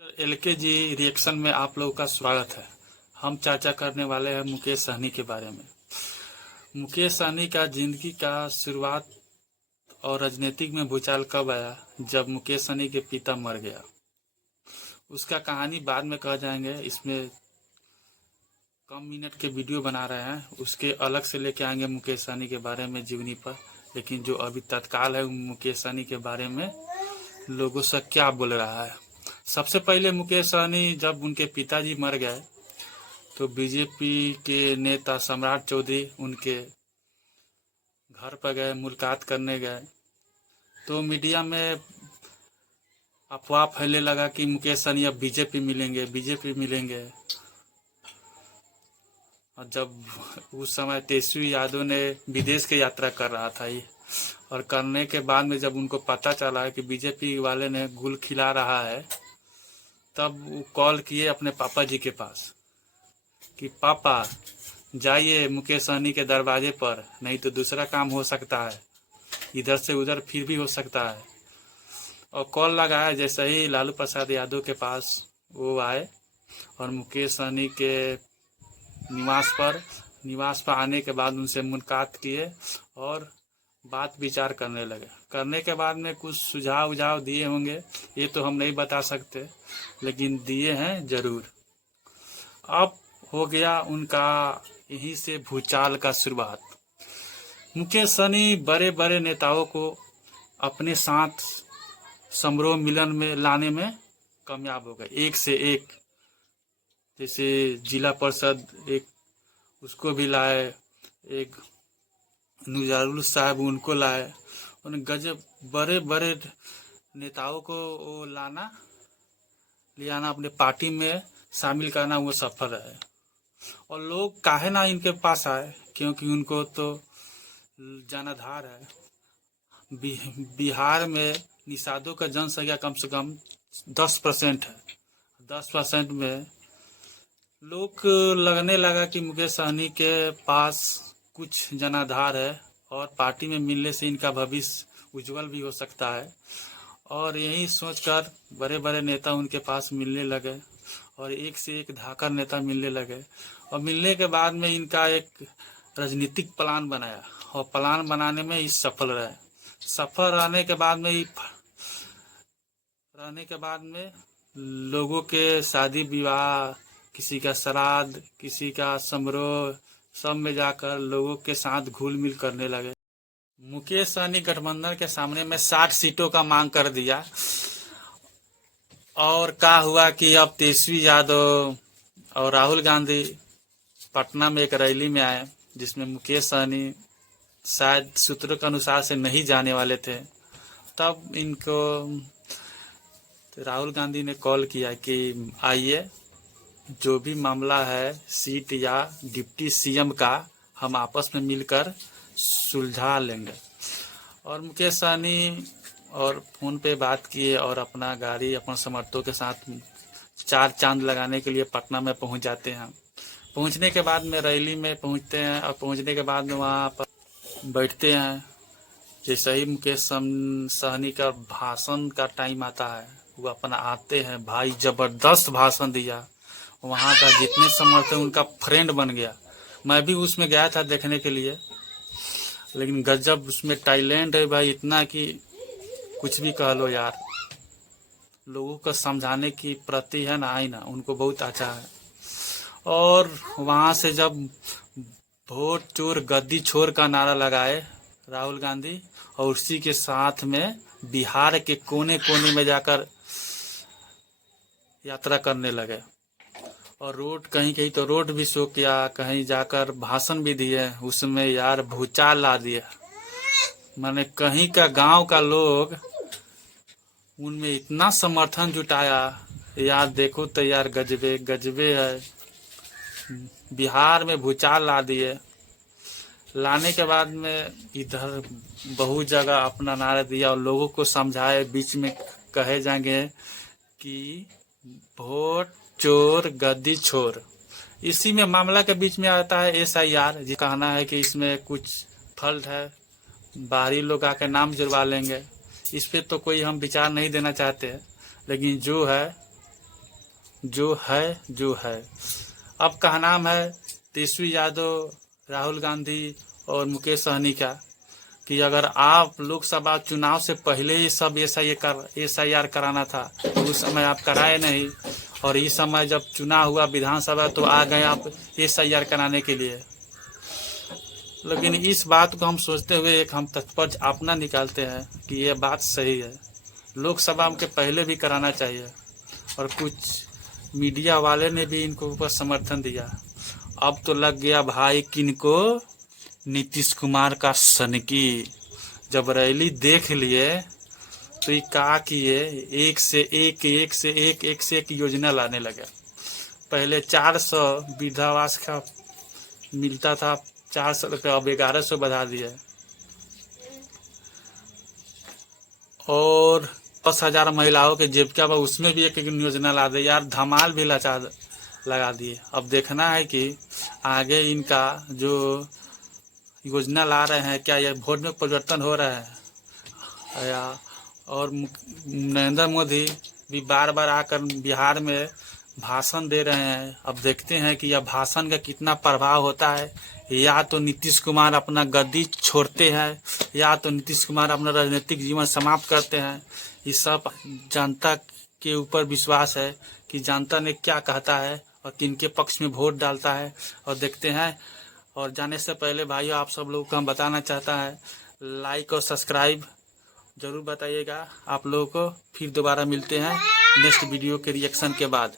LKG reaction में आप लोगों का स्वागत है। हम चर्चा करने वाले हैं मुकेश सहनी के बारे में। मुकेश सहनी का जिंदगी का शुरुआत और राजनीतिक में भूचाल कब आया? जब मुकेश सहनी के पिता मर गया। उसका कहानी बाद में कह जाएंगे। इसमें कम मिनट के वीडियो बना रहे हैं, उसके अलग से लेके आएंगे मुकेश सहनी के बारे में जीवनी पर। लेकिन जो अभी तत्काल है मुकेश सहनी के बारे में लोगों से क्या बोल रहा है। सबसे पहले मुकेश सहनी जब उनके पिताजी मर गए तो बीजेपी के नेता सम्राट चौधरी उनके घर पर गए, मुलाकात करने गए। तो मीडिया में अफवाह फैलने लगा कि मुकेश सहनी अब बीजेपी मिलेंगे। और जब उस समय तेजस्वी यादव ने विदेश की यात्रा कर रहा था ये, और करने के बाद में जब उनको पता चला है कि बीजेपी वाले ने गुल खिला रहा है, तब वो कॉल किए अपने पापा जी के पास कि पापा जाइए मुकेश सहनी के दरवाजे पर, नहीं तो दूसरा काम हो सकता है, इधर से उधर फिर भी हो सकता है। और कॉल लगाया। जैसे ही लालू प्रसाद यादव के पास वो आए और मुकेश सहनी के निवास पर आने के बाद उनसे मुलाकात किए और बात विचार करने लगे। करने के बाद में कुछ सुझाव उझाव दिए होंगे, ये तो हम नहीं बता सकते, लेकिन दिए हैं जरूर। अब हो गया उनका यहीं से भूचाल का शुरुआत। मुकेश सहनी बड़े बड़े नेताओं को अपने साथ समारोह मिलन में लाने में कामयाब हो गए, एक से एक। जैसे जिला परिषद एक उसको भी लाए, एक नुजारुल साहब उनको लाए। उन गजब बड़े बड़े नेताओं को वो ले आना अपने पार्टी में शामिल करना, वो सफल है। और लोग काहे ना इनके पास आए, क्योंकि उनको तो जनाधार है। बिहार में निषादों का जनसंख्या कम से कम 10% है। 10% में लोग लगने लगा कि मुकेश सहनी के पास कुछ जनाधार है और पार्टी में मिलने से इनका भविष्य उज्जवल भी हो सकता है। और यही सोचकर बड़े बड़े नेता उनके पास मिलने लगे और एक से एक धाकर नेता मिलने लगे। और मिलने के बाद में इनका एक राजनीतिक प्लान बनाया और प्लान बनाने में ही सफल रहे। सफल रहने के बाद में लोगों के शादी विवाह, किसी का श्राद्ध, किसी का समारोह, सब में जाकर लोगों के साथ घुल मिल करने लगे। मुकेश सहनी गठबंधन के सामने में 60 सीटों का मांग कर दिया। और क्या हुआ कि अब तेजस्वी यादव और राहुल गांधी पटना में एक रैली में आए, जिसमें मुकेश सहनी शायद सूत्रों के अनुसार से नहीं जाने वाले थे। तब इनको राहुल गांधी ने कॉल किया कि आइए, जो भी मामला है सीट या डिप्टी सीएम का, हम आपस में मिलकर सुलझा लेंगे। और मुकेश सहनी और फोन पे बात किए और अपना गाड़ी अपने समर्थकों के साथ 4 चांद लगाने के लिए पटना में पहुंच जाते हैं। पहुंचने के बाद में रैली में पहुंचते हैं और पहुंचने के बाद में वहां पर बैठते हैं। जैसे ही मुकेश सहनी का भाषण का टाइम आता है, वो अपना आते हैं, भाई जबरदस्त भाषण दिया। वहाँ का जितने समर्थक उनका फ्रेंड बन गया। मैं भी उसमें गया था देखने के लिए, लेकिन गजब उसमें टैलेंट है भाई, इतना कि कुछ भी कह लो यार। लोगों को समझाने की प्रति है ना, आई ना, उनको बहुत अच्छा है। और वहाँ से जब वोट चोर गद्दी छोर का नारा लगाए राहुल गांधी, और उसी के साथ में बिहार के कोने कोने में जाकर यात्रा करने लगे। और रोड कहीं कहीं तो रोड भी शो किया, कहीं जाकर भाषण भी दिए। उसमें यार भूचाल ला दिया। माने कहीं का गांव का लोग उनमें इतना समर्थन जुटाया यार, देखो तो यार गजबे है। बिहार में भूचाल ला दिए। लाने के बाद में इधर बहुत जगह अपना नारा दिया और लोगों को समझाए। बीच में कहे जाएंगे कि वोट चोर गद्दी छोर। इसी में मामला के बीच में आता है SIR, जी कहना है कि इसमें कुछ फल्ट है, बाहरी लोग आके नाम जुड़वा लेंगे। इस पे तो कोई हम विचार नहीं देना चाहते, लेकिन जो है जो है। अब का नाम है तेजस्वी यादव, राहुल गांधी और मुकेश सहनी का कि अगर आप लोकसभा चुनाव से पहले ही सब SIR कराना था तो उस समय आप कराए नहीं, और इस समय जब चुनाव हुआ विधानसभा तो आ गए आप SIR कराने के लिए। लेकिन इस बात को हम सोचते हुए एक हम तात्पर्य अपना निकालते हैं कि ये बात सही है, लोकसभा के पहले भी कराना चाहिए। और कुछ मीडिया वाले ने भी इनको ऊपर समर्थन दिया। अब तो लग गया भाई किनको, नीतीश कुमार का सनकी। जब रैली देख लिए तो ये कहा किए, एक से एक योजना लाने लगे। पहले 400 वृद्धावास का मिलता था, 400 रुपये, अब 1100 बढ़ा दिए। और 10,000 महिलाओं के जेब का उसमें भी एक योजना ला दे यार, धमाल भी लगा दिए। अब देखना है कि आगे इनका जो योजना ला रहे हैं क्या ये वोट में परिवर्तन हो रहा है या। और नरेंद्र मोदी भी बार बार आकर बिहार में भाषण दे रहे हैं। अब देखते हैं कि यह भाषण का कितना प्रभाव होता है। या तो नीतीश कुमार अपना गद्दी छोड़ते हैं या तो नीतीश कुमार अपना राजनीतिक जीवन समाप्त करते हैं। ये सब जनता के ऊपर विश्वास है कि जनता ने क्या कहता है और किनके पक्ष में वोट डालता है, और देखते हैं। और जाने से पहले भाइयों आप सब लोगों को हम बताना चाहता है, लाइक और सब्सक्राइब जरूर बताइएगा आप लोगों को। फिर दोबारा मिलते हैं नेक्स्ट वीडियो के रिएक्शन के बाद।